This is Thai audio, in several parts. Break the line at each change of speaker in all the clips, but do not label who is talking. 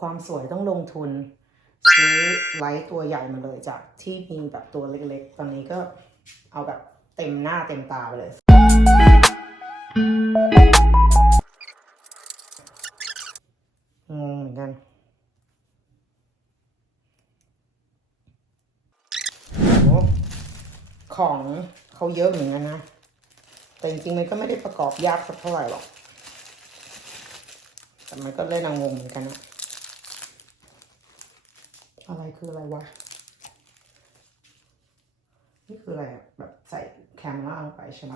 ความสวยต้องลงทุน ซื้อไลท์ตัวใหญ่มาเลยจากที่มีแบบตัวเล็กๆ ตอนนี้ก็เอาแบบเต็มหน้าเต็มตาไปเลย งงเหมือนกันของเขาเยอะเหมือนกันนะ แต่จริงๆมันก็ไม่ได้ประกอบยากสักเท่าไหร่หรอก แต่มันก็เล่นงงเหมือนกันนะ อะไรคืออะไรวะ นี่คืออะไรแบบใส่แคมราลงไปใช่ไหม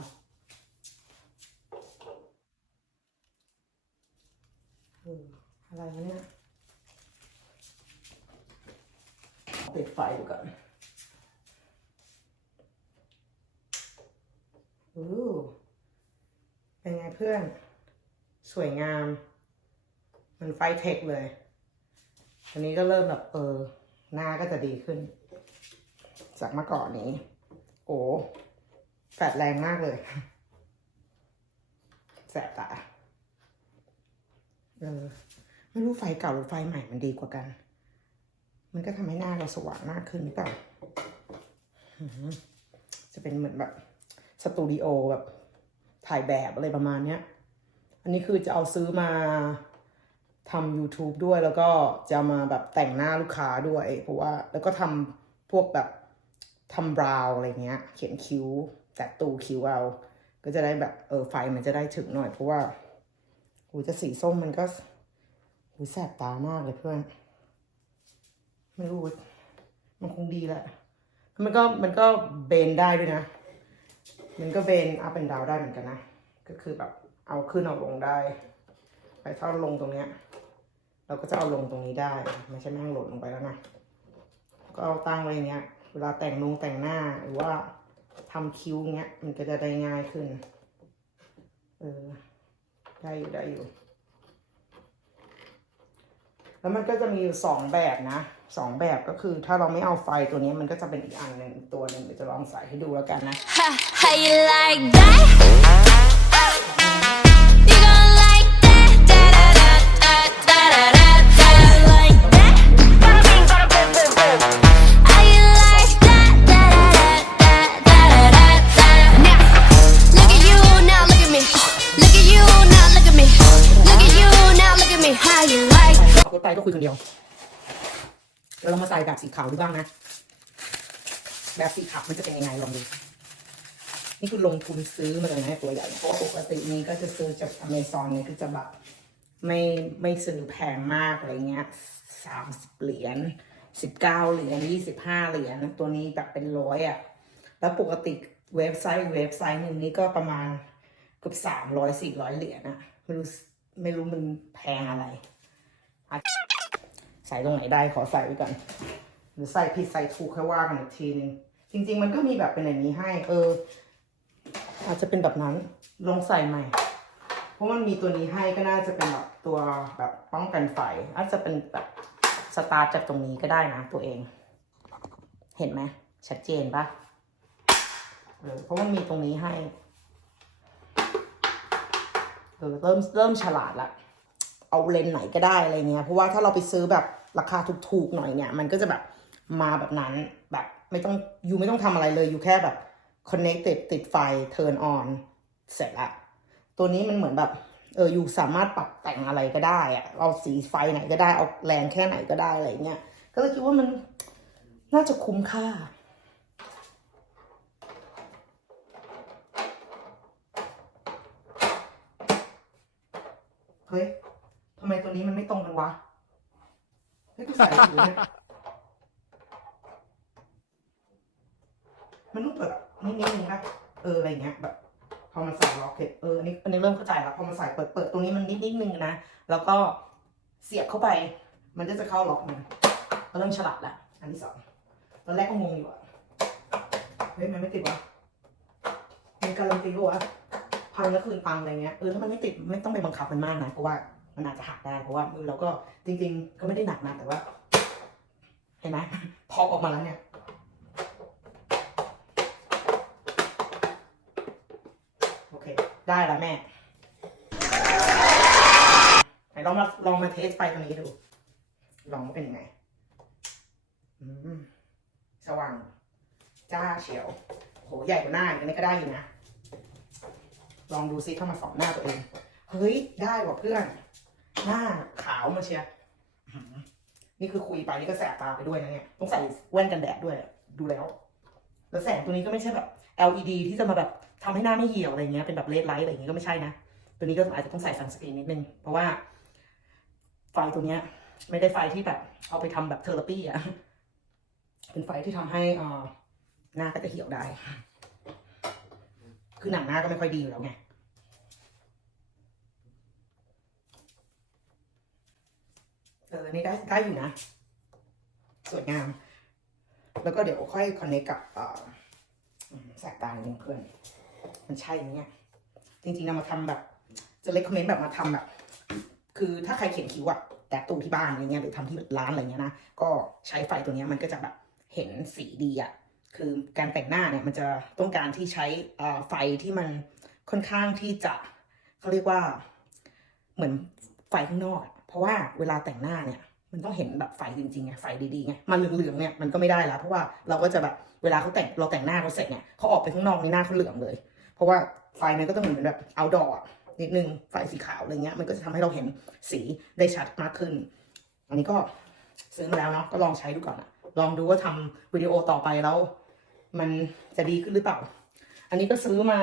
อออะไรวะเนี่ยปิดไฟดูก่อนอู้เป็นไงเพื่อน สวยงาม มันไฟเทคเลย อันนี้ก็เริ่มแบบเออ หน้าก็จะดีขึ้น จากเมื่อก่อนนี้ โอ้แฟดแรงมากเลย แสบตาเออไม่รู้ไฟเก่าหรือไฟใหม่มันดีกว่ากัน มันก็ทำให้หน้าเราสว่างมากขึ้นหรือเปล่าจะเป็นเหมือนแบบสตูดิโอแบบถ่ายแบบอะไรประมาณเนี้ย อันนี้คือจะเอาซื้อมา ทำ YouTube ด้วยแล้วก็จะมาแบบแต่งหน้าลูกค้าด้วย เพราะว่าแล้วก็ทำพวกแบบทำบราวน์อะไรเงี้ย เขียนคิ้วแตะตูคิ้วเอา ก็จะได้แบบเออไฟมันจะได้ถึงหน่อย เพราะว่าหูจะสีส้มมันก็หูแสบตามากเลยเพื่อน ไม่รู้ มันคงดีแหละ มันก็มันก็เบนได้ด้วยนะ มันก็เบนอัพเป็นดาวได้เหมือนกันนะ ก็คือแบบเอาขึ้นเอาลงได้ ไปถ้าลงตรงเนี้ย เราก็จะเอาลงตรงนี้ได้ ไม่ใช่แม่งหล่นลงไปแล้วนะก็เอาตั้งไว้อย่างเงี้ย เวลาแต่งนงแต่งหน้าหรือว่าทำคิ้วเงี้ย มันก็จะได้ง่ายขึ้น เออ ได้อยู่ได้อยู่ แล้วมันก็จะมีสองแบบนะสองแบบก็คือถ้าเราไม่เอาไฟตัวนี้มันก็จะเป็นอีกอันหนึ่งตัวหนึ่งเดี๋ยวจะลองใส่ให้ดูแล้วกันนะ
how you like that?
ไปก็คุยคนเดียวเดี๋ยวเรามาใส่แบบสีขาวดูบ้างนะ แบบสีขาวมันจะเป็นยังไงลองดู นี่คือลงทุนซื้อมาเลยนะตัวใหญ่ เพราะปกตินี้ก็จะซื้อจากอเมซอนเนี่ยก็จะแบบไม่ไม่ซื้อแพงมากอะไรเงี้ยสามสิบเหรียญสิบเก้าเหรียญยี่สิบห้าเหรียญตัวนี้แบบเป็นร้อยอะ แล้วปกติเว็บไซต์เว็บไซต์หนึ่งนี้ก็ประมาณเกือบสามร้อยสี่ร้อยเหรียญอะไม่รู้ไม่รู้มันแพงอะไร ใส่ตรงไหนได้ขอใส่ไว้ก่อนหรือใส่ผิดใส่ถูกค่อยว่ากันอีกทีนึงจริง ๆ มันก็มีแบบเป็นอย่างนี้ให้ เออ อาจจะเป็นแบบนั้นลองใส่ใหม่ เพราะมันมีตัวนี้ให้ก็น่าจะเป็นแบบตัวแบบป้องกันไฟอาจจะเป็นแบบสตาร์ทจากตรงนี้ก็ได้นะตัวเอง เห็นไหมชัดเจนปะเออเพราะมันมีตรงนี้ให้เออเริ่มเริ่มฉลาดละ เอาเลนไหนก็ได้อะไรเงี้ย เพราะว่าถ้าเราไปซื้อแบบราคาถูกๆหน่อยเนี่ย มันก็จะแบบมาแบบนั้นแบบไม่ต้องยูไม่ต้องทำอะไรเลยยูแค่แบบ connect ติดติดไฟ turn on เสร็จละตัวนี้มันเหมือนแบบเออยูสามารถปรับแต่งอะไรก็ได้อะเอาสีไฟไหนก็ได้ เอาแรงแค่ไหนก็ได้อะไรเงี้ย ก็เลยคิดว่ามันน่าจะคุ้มค่า เฮ้ยำไมตัวนี้มันไม่ตรงกันวะเฮ้ยกูใส่ผิดเนี่ยมันต้องเปิดแบบนิดนึงนะเอออะไรเงี้ยแบบ พอมันใส่ล็อกเก็ตเอออันนี้อันนี้เริ่มเข้าใจแล้วพอมันใส่เปิดเปิดตรงนี้มันนิดนิดนึงนะแล้วก็เสียบเข้าไป มันก็จะเข้าล็อกมันก็เริ่มฉลาดละอันที่สองตอนแรกก็งงอยู่อะเฮ้ยมันไม่ติดวะมันการันตีปะวะพังแล้วคืนตังอะไรเงี้ยเออถ้ามันไม่ติดไม่ต้องไปบังคับมันมากนะเพราะว่า มันอาจจะหักได้เพราะว่ามือเราก็จริง ๆ ก็ไม่ได้หนักนะแต่ว่า เห็นไหมพอออกมาแล้วเนี่ยโอเค ได้แล้วแม่ไหนลองมาลองมาเทสไฟตัวนี้ดู ลองว่าเป็นยังไงสว่าง จ้าเฉียว โหใหญ่กว่าหน้าอันนี้ก็ได้อยู่นะ ลองดูซิเข้ามาสองหน้าตัวเอง เฮ้ย ได้ว่ะเพื่อน หน้าขาวมาเชียร์อื้อหือนี่คือคุยไปนี่ก็แสบตาไปด้วยนะเนี่ยต้องใส่แว่นกันแดดด้วยดูแล้ว แล้วแสงตัวนี้ก็ไม่ใช่แบบ LED ที่จะมาแบบทำให้หน้าไม่เหี่ยวอะไรเงี้ยเป็นแบบเลดไลท์อะไรอย่างเงี้ยก็ไม่ใช่นะตัวนี้ก็อาจจะต้องใส่ซันสกรีนนิดนึงเพราะว่า ไฟตัวเนี้ย ไม่ได้ไฟที่แบบ เอาไปทำแบบเทอร์ปีอะเป็นไฟที่ทำให้เอ่อหน้าก็จะเหี่ยวได้ คือหนังหน้าก็ไม่ค่อยดีอยู่แล้วไง เออ นี่ ได้ได้อยู่นะ สวยงาม แล้วก็เดี๋ยวค่อยคอนเนคกับแสกตาเพื่อน มันใช่ไหมเนี่ยจริงๆนะมาทำแบบ จะเล c กคอมเมนต์แบบมาทำแบบ คือถ้าใครเขียนคิ้วอะแต่ตู้ที่บ้านอะไรเงี้ยหรือทำที่ร้านอะไรเงี้ยนะก็ใช้ไฟตัวเนี้ยมันก็จะแบบเห็นสีดีอะคือการแต่งหน้าเนี่ยมันจะต้องการที่ใช้ไฟที่มันค่อนข้างที่จะเขาเรียกว่าเหมือนไฟข้างนอก เพราะว่าเวลาแต่งหน้าเนี่ย มันต้องเห็นแบบไฟจริงๆไงไฟดีๆไงมันเหลืองๆเนี่ยมันก็ไม่ได้แล้วเพราะว่าเราก็จะแบบเวลาเขาแต่งเราแต่งหน้าเขาเสร็จเนี่ยเขาออกไปข้างนอกในหน้าเขาเหลืองเลย เพราะว่าไฟมันก็ต้องเหมือนแบบเอาดอนิดนึงไฟสีขาวอะไรเงี้ยมันก็จะทำให้เราเห็นสีได้ชัดมากขึ้น อันนี้ก็ซื้อมาแล้วเนาะก็ลองใช้ดูก่อนอะลองดูว่าทำวิดีโอต่อไปแล้ว มันจะดีขึ้นหรือเปล่า อันนี้ก็ซื้อมา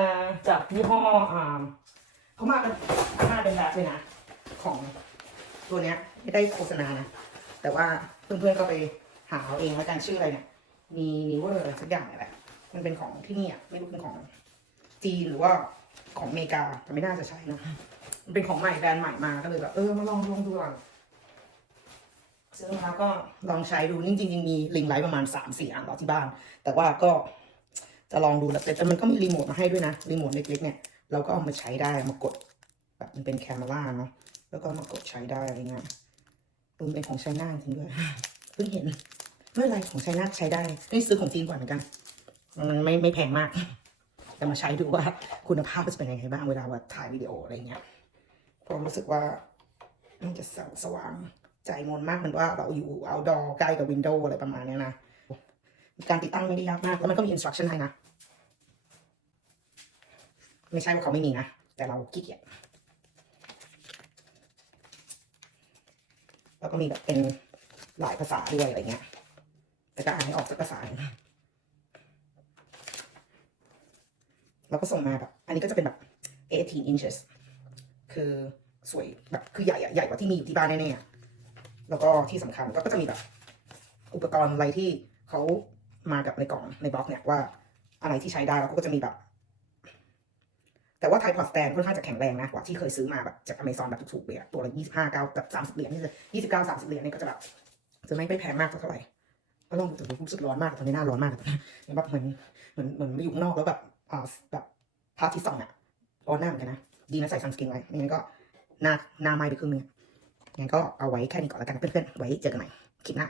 จากยี่ห้ออ่าเขามาเป็นหน้าเป็นแบบเลยนะของ ตัวเนี้ยไม่ได้โฆษณานะ แต่ว่าเพื่อนๆก็ไปหาเอาเองแล้วกันชื่ออะไรเนี่ย มีนิเวอร์อะไรสักอย่างเนี่ยแหละ มันเป็นของที่นี่อะไม่รู้เป็นของจีนหรือว่าของอเมริกาแต่ไม่น่าจะใช่นะ มันเป็นของใหม่แบรนด์ใหม่มาก็เลยแบบเออมาลองลองดูก่อนซื้อมาแล้วก็ลองใช้ดูนี่จริงๆมีลิงไลท์ประมาณสามสี่อันรอที่บ้าน แต่ว่าก็จะลองดูแล้วแต่มันก็มีรีโมทมาให้ด้วยนะรีโมทเล็กๆเนี่ยเราก็เอามาใช้ได้มากดแบบมันเป็นแคมเมราเนาะ แล้วก็มากดใช้ได้อะไรเงี้ยเออเป็นของใช้หน้าจริงด้วยเพิ่งเห็นไม่เป็นไรของใช้หน้าใช้ได้นี่ซื้อของจีนก่อนเหมือนกันมันไม่ไม่แพงมากจะมาใช้ดูว่าคุณภาพจะเป็นยังไงบ้างเวลาว่าถ่ายวิดีโออะไรเงี้ยเพราะรู้สึกว่ามันจะสสว่างใจมนมากเหมือนว่าเราอยู่ outdoor ใกล้กับวินโดว์อะไรประมาณเนี้ยนะการติดตั้งไม่ได้ยากมาก แล้วมันก็มี instruction ให้นะ ไม่ใช่ว่าเขาไม่มีนะ แต่เราขี้เกียจ แล้วก็มีแบบเป็นหลายภาษาด้วยอะไรเงี้ย แต่ก็อ่านไม่ออกสักภาษาหนึ่งแล้วก็ส่งมาแบบ อันนี้ก็จะเป็นแบบ 18 inches คือสวยแบบคือใหญ่อะใหญ่กว่าที่มีอยู่ที่บ้านแน่ๆอะแล้วก็ที่สำคัญก็จะมีแบบ อุปกรณ์อะไรที่เขามากับในกล่องในบล็อกเนี่ยว่าอะไรที่ใช้ได้แล้วก็จะมีแบบ แต่ว่าไทยพอสแตนค่อนข้างจะแข็งแรงนะกว่าที่เคยซื้อมาแบบจากอเมซอนแบบถูกๆเลยตัวละยี่สิบห้าเก้าแบบสามสิบเหรียญนี่จะยี่สิบเก้าสามสิบเหรียญนี่ก็จะแบบจะไม่ไม่แพงมากเท่าไหร่ก็ลองดูรู้สึกร้อนมากตอนนี้หน้าร้อนมากแบบเหมือนเหมือนเหมือนอยู่ข้างนอกแล้วแบบอ่าแบบพระอาทิตย์ส่องอะร้อนหน้าเหมือนกันนะดีนะใส่ซันสกรีนไว้ไม่งั้นก็หน้าหน้าไหม้ไปครึ่งนึงงั้นก็เอาไว้แค่นี้ก่อนแล้วกันเพื่อนๆไว้เจอกันใหม่คลิปหน้า